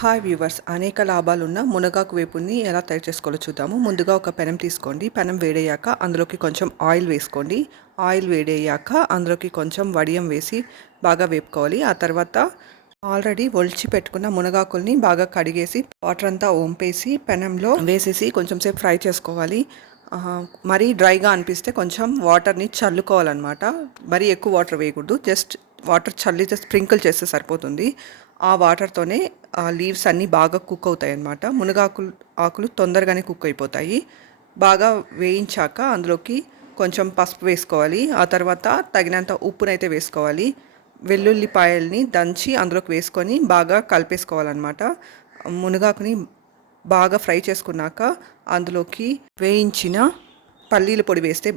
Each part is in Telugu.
హాయ్ వ్యూవర్స్ అనేక లాభాలున్న మునగాకు వేపుని ఎలా తయారు చేసుకోవాలో చూద్దాము. ముందుగా ఒక పెనం తీసుకోండి. పెనం వేడయ్యాక అందులోకి కొంచెం ఆయిల్ వేసుకోండి. ఆయిల్ వేడయ్యాక అందులోకి కొంచెం వడియం వేసి బాగా వేపుకోవాలి. ఆ తర్వాత ఆల్రెడీ ఒలిచి పెట్టుకున్న మునగాకుల్ని బాగా కడిగేసి వాటర్ అంతా వంపేసి పెనంలో వేసేసి కొంచెం సేపు ఫ్రై చేసుకోవాలి. మరీ డ్రైగా అనిపిస్తే కొంచెం వాటర్ని చల్లుకోవాలన్నమాట. మరీ ఎక్కువ వాటర్ వేయకూడదు. జస్ట్ వాటర్ చల్లితే స్ప్రింకిల్ చేస్తే సరిపోతుంది. ఆ వాటర్తోనే ఆ లీవ్స్ అన్నీ బాగా కుక్ అవుతాయి అన్నమాట మునగాకులు ఆకులు తొందరగానే కుక్ అయిపోతాయి. బాగా వేయించాక అందులోకి కొంచెం పసుపు వేసుకోవాలి. ఆ తర్వాత తగినంత ఉప్పునైతే వేసుకోవాలి. వెల్లుల్లిపాయల్ని దంచి అందులోకి వేసుకొని బాగా కలిపేసుకోవాలన్నమాట. మునగాకుని బాగా ఫ్రై చేసుకున్నాక అందులోకి వేయించిన పల్లీల పొడి వేస్తే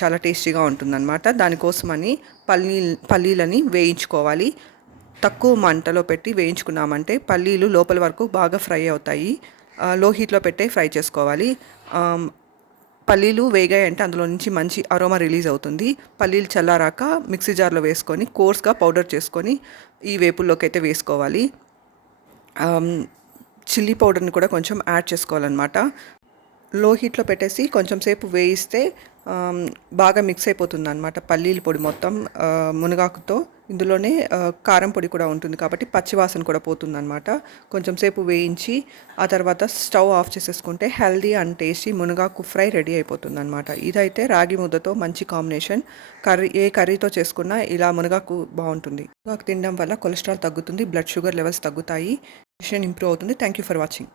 చాలా టేస్టీగా ఉంటుందన్నమాట. దానికోసమని పల్లీ పల్లీలని వేయించుకోవాలి. తక్కువ మంటలో పెట్టి వేయించుకున్నామంటే పల్లీలు లోపల వరకు బాగా ఫ్రై అవుతాయి. లో హీట్లో పెట్టే ఫ్రై చేసుకోవాలి. పల్లీలు పల్లీలు వేగాయంటే అందులో నుంచి మంచి అరోమా రిలీజ్ అవుతుంది. పల్లీలు చల్లారాక మిక్సీ జార్లో వేసుకొని కోర్స్గా పౌడర్ చేసుకొని ఈ వేపుల్లోకి అయితే వేసుకోవాలి చిల్లీ పౌడర్ని కూడా కొంచెం యాడ్ చేసుకోవాలన్నమాట. లో హీట్లో పెట్టేసి కొంచెం సేపు వేయిస్తే బాగా మిక్స్ అయిపోతుంది అనమాట పల్లీల పొడి మొత్తం మునగాకుతో. ఇందులోనే కారం పొడి కూడా ఉంటుంది కాబట్టి పచ్చివాసన కూడా పోతుందన్నమాట. కొంచెం సేపు వేయించి ఆ తర్వాత స్టవ్ ఆఫ్ చేసేసుకుంటే హెల్దీ అండ్ టేస్టీ మునగాకు ఫ్రై రెడీ అయిపోతుంది అనమాట ఇదైతే రాగి ముద్దతో మంచి కాంబినేషన్. కర్రీ ఏ కర్రీతో చేసుకున్నా ఇలా మునగాకు బాగుంటుంది. మునగాకు తినడం వల్ల కొలెస్ట్రాల్ తగ్గుతుంది బ్లడ్ షుగర్ లెవెల్స్ తగ్గుతాయి ఇంప్రూవ్ అవుతుంది. Thank you for watching.